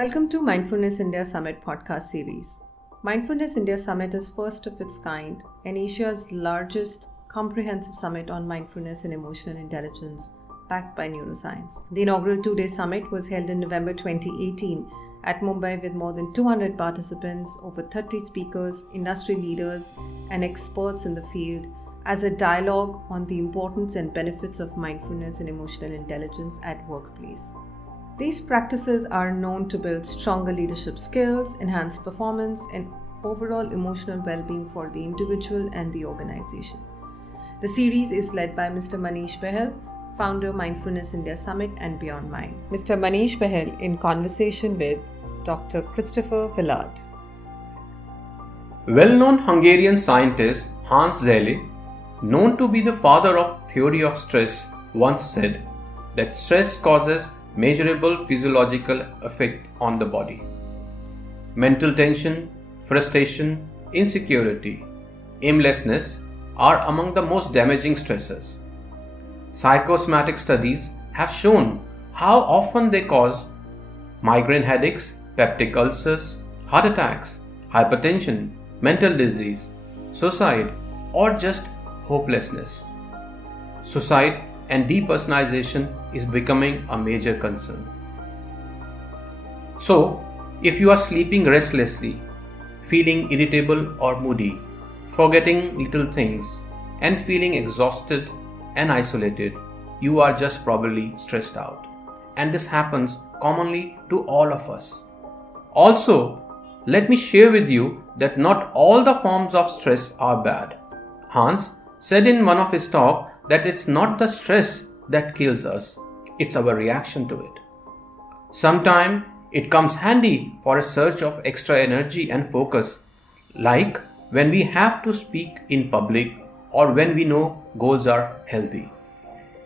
Welcome to Mindfulness India Summit podcast series. Mindfulness India Summit is first of its kind and Asia's largest comprehensive summit on mindfulness and emotional intelligence backed by neuroscience. The inaugural 2-day summit was held in November 2018 at Mumbai with more than 200 participants, over 30 speakers, industry leaders, and experts in the field as a dialogue on the importance and benefits of mindfulness and emotional intelligence at workplace. These practices are known to build stronger leadership skills, enhanced performance, and overall emotional well-being for the individual and the organization. The series is led by Mr. Manish Behl, founder Mindfulness India Summit and Beyond Mind. Mr. Manish Behl in conversation with Dr. Christopher Willard. Well-known Hungarian scientist Hans Selye, known to be the father of theory of stress, once said that stress causes measurable physiological effect on the body. Mental tension, frustration, insecurity, aimlessness are among the most damaging stressors. Psychosomatic studies have shown how often they cause migraine headaches, peptic ulcers, heart attacks, hypertension, mental disease, suicide, or just hopelessness. Suicide and depersonalization is becoming a major concern. So, if you are sleeping restlessly, feeling irritable or moody, forgetting little things, and feeling exhausted and isolated, you are just probably stressed out. And this happens commonly to all of us. Also, let me share with you that not all the forms of stress are bad. Hans said in one of his talks that it's not the stress that kills us, it's our reaction to it. Sometimes it comes handy for a surge of extra energy and focus, like when we have to speak in public or when we know goals are healthy.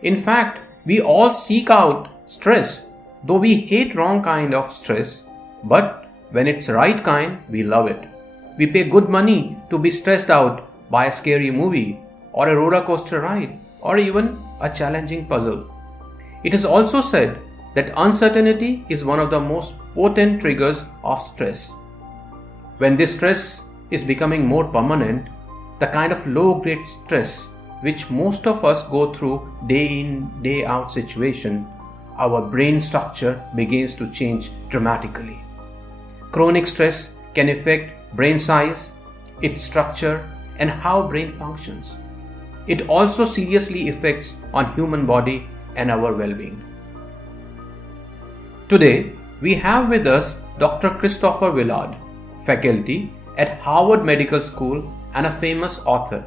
In fact, we all seek out stress, though we hate wrong kind of stress, but when it's right kind, we love it. We pay good money to be stressed out by a scary movie or a roller coaster ride or even a challenging puzzle. It is also said that uncertainty is one of the most potent triggers of stress. When this stress is becoming more permanent, the kind of low-grade stress which most of us go through day in, day out situation, our brain structure begins to change dramatically. Chronic stress can affect brain size, its structure, and how brain functions. It also seriously affects on human body and our well-being. Today, we have with us Dr. Christopher Willard, faculty at Harvard Medical School and a famous author.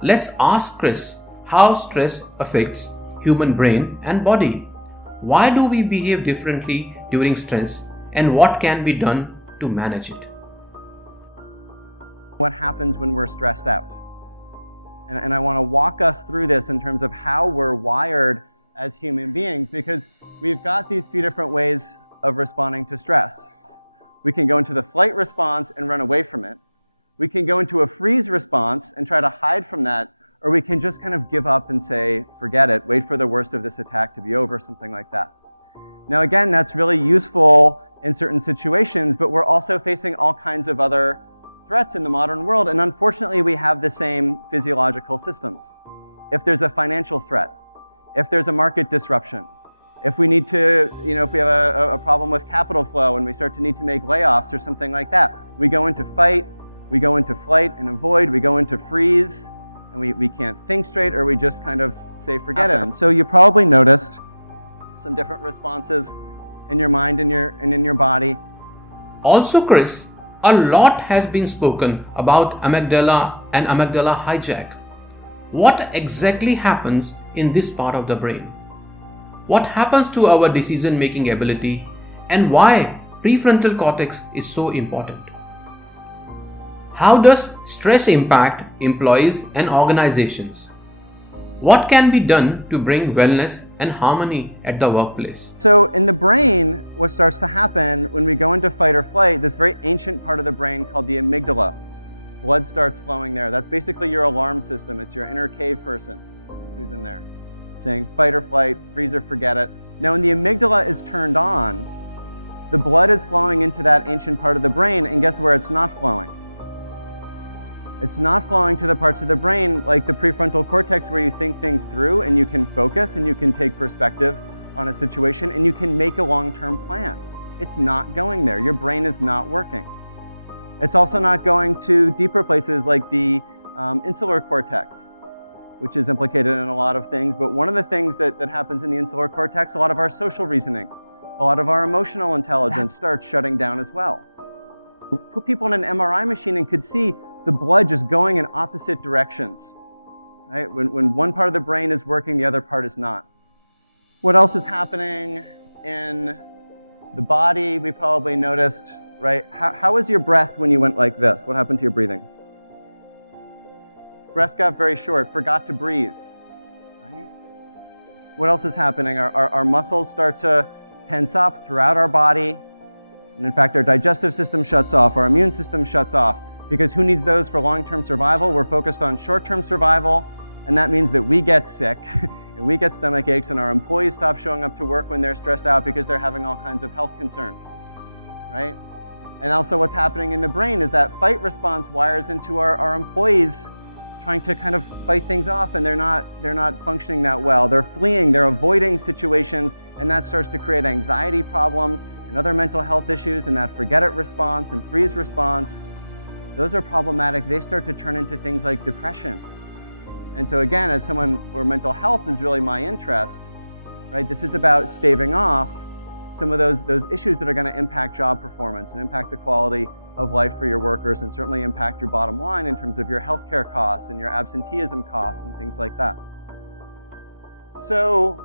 Let's ask Chris how stress affects human brain and body. Why do we behave differently during stress and what can be done to manage it? What happens when we're stressed out? And I want to walk us through this in terms of how we're wired as human beings, because we've got these few different ways of responding to stress. We can go into the flight response and run away from it. We can go into a freeze response and try to hide from that, or we can just kind of give up and say, forget it, wait for the worst of this attack to be over, something like that. Now again, that's really useful in certain situations, but we're also facing all kinds of other threats in the modern world, and unfortunately we have the same physiological systems. If there's a financial threat, if there's a market disruption, if we need to, if we have a problem with capital flow and we start to need to make layoffs or something like that, we go into fight, we go into flight and avoid, we go into freeze, and we can't think straight, or we just kind of say forget it. And so you probably noticed some different responses in your mind and in your body. Also, Chris, a lot has been spoken about amygdala and amygdala hijack. What exactly happens in this part of the brain? What happens to our decision-making ability, and why prefrontal cortex is so important? How does stress impact employees and organizations? What can be done to bring wellness and harmony at the workplace? So in the brain, what starts to happen when we go into fight or flight, this very ancient part of the brain called the amygdala, blood starts flowing there. That's basically your alarm system. It's your inner cave person who's in there saying fight or flight, freeze or forget it. Now when the amygdala is turned on, the blood is flowing into that ancient part of the brain, and guess where it's not flowing? It's not flowing to the parts of the brain like the prefrontal cortex where you think things through and you can focus and you can take perspective on a situation and you can make a long-term plan. It's not going there. Your brain is not working. It's also not going to deeper places like the insular cortex, which is implicated in a lot of things. But one of the things that happens in the insular cortex, a lot of our social reasoning, a lot of our emotional intelligence starts shutting down as well. Put people in an MRI machine and could see the blood just going in opposite directions. Right? When one part of the brain is working, the other part is not. What else is happening in the body? We probably noticed, right? How was your breath when you went like this? What happened to your breathing? Breath got very short, forgot to breathe, right? What else is happening? Our muscles start to tense up throughout our body. And in fact, our digestive system shuts off, our immune system shuts off, because who needs those for long-term survival? We're focused on short-term survival, and that means that we get sick, and we get stomach aches, and our employees stop showing up to work when they're stressed out because they're having all kinds of health concerns, right? And also what's happening in the brain is that fight response wires into our employees trying to kind of fight things off, and they're not functioning that well. They're fleeing, they're avoiding situations, and that starts to create anxiety problems and other mental health issues, and that forget it response and freeze response. Those are problematic. They start to turn into things like depression. And so again, as someone where mental health is really my interest, right, this is about staving off some of those issues that are going to impact job performance and impact the quality of life for your workers and certainly impact your bottom line in terms of your healthcare costs and your absenteeism costs and things like that. So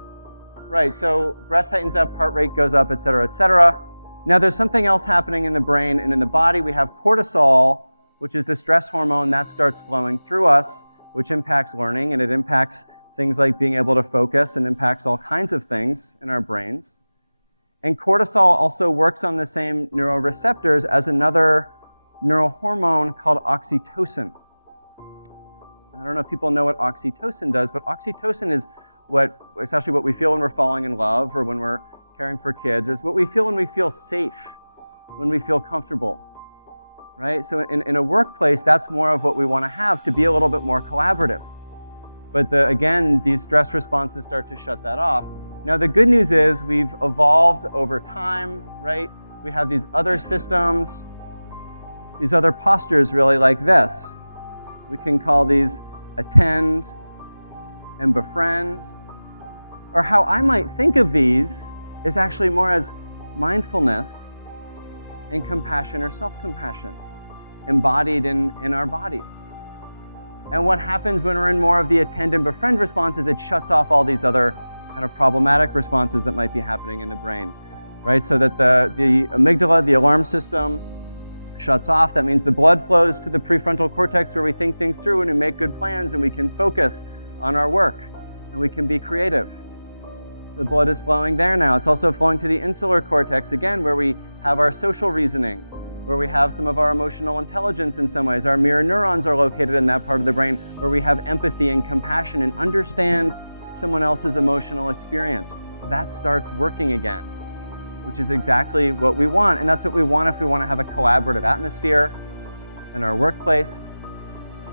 breath tightens up, heart rate goes up, et cetera, et cetera. Now there's something else happening in the brain and in the body. We have cortisol, which is the stress hormone that starts flowing through us, which impacts learning, and it impacts things like being able to focus and impacts all kinds of things in our brains. And cortisol also works on the same neuroreceptors as another neurohormone called oxytocin. I don't know if people know what oxytocin does, but oxytocin is it's actually what we feel when we're falling in love or when we're caring for kids. It's what we feel when we feel safe, when we feel comfortable. Right? So in a workplace, that's more of what we want to have to be a little bit more collaborative. But again, these stress responses start to shut that off. Now the good news is we've evolved over time, right? We have these other systems, these other postures really like this. We can call these attend and befriend. Or how I might think of these is actually more as mindfulness and compassion or self-compassion embodied in our bodies. And what happens when we're in more of the attend and befriend response is it shuts off all these other kind of problematic responses that might be happening in the brain, right? So that the amygdala, the alarm system, shuts off. That means the blood flows to the prefrontal cortex where we think things through and we make good plans and we can focus on our work and we can be creative. The blood is flowing there now. It's also flowing to the insular cortex, again, where we have our social reasoning, where we have some of our emotional intelligence in some ways. Our mirror neurons are located in that part of the brain where we have empathy and compassion and understand someone else's emotional experience. That starts working again, which is exactly what we want. And that's what we want if we want to have a collaborative atmosphere in our workplace.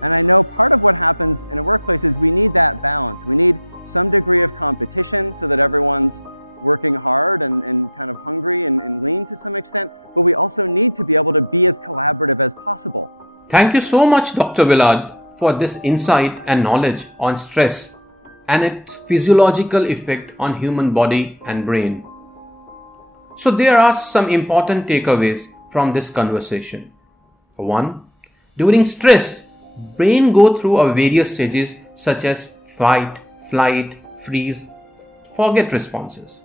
And I know part of what happens in a workplace is we need that balance. We need some degree of competition so that everyone's working hard and kind of hungry and lean to some extent, but we also need to be able to be as collaborative as possible. Thank you so much, Dr. Willard, for this insight and knowledge on stress and its physiological effect on human body and brain. So there are some important takeaways from this conversation. For one, during stress, brain go through a various stages such as fight, flight, freeze, forget responses.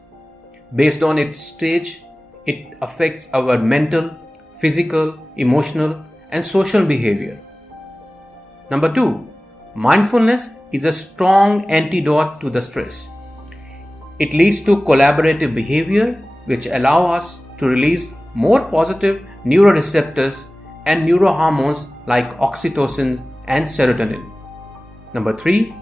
Based on its stage, it affects our mental, physical, emotional, and social behavior. Number 2, mindfulness is a strong antidote to the stress. It leads to collaborative behavior which allow us to release more positive neuroreceptors and neurohormones like oxytocin and serotonin. Number 3,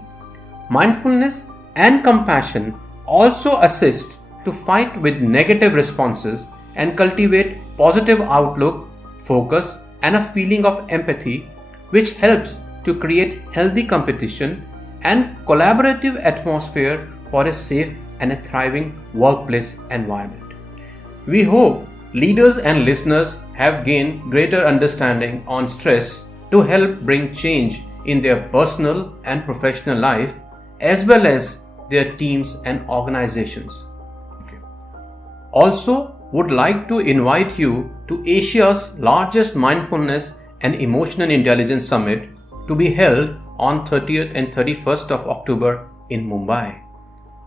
mindfulness and compassion also assist to fight with negative responses and cultivate positive outlook, focus, and a feeling of empathy, which helps to create healthy competition and collaborative atmosphere for a safe and a thriving workplace environment. We hope leaders and listeners have gained greater understanding on stress to help bring change in their personal and professional life, as well as their teams and organizations. Also, would like to invite you to Asia's largest Mindfulness and Emotional Intelligence Summit to be held on 30th and 31st of October in Mumbai.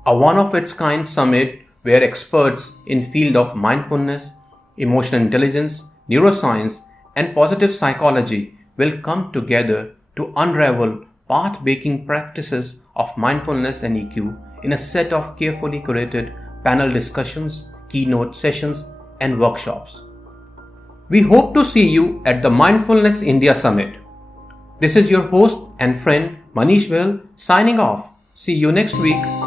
A one-of-its-kind summit where experts in field of mindfulness, emotional intelligence, neuroscience, and positive psychology will come together to unravel path-breaking practices of mindfulness and EQ in a set of carefully curated panel discussions, keynote sessions, and workshops. We hope to see you at the Mindfulness India Summit. This is your host and friend Manish Behl signing off. See you next week.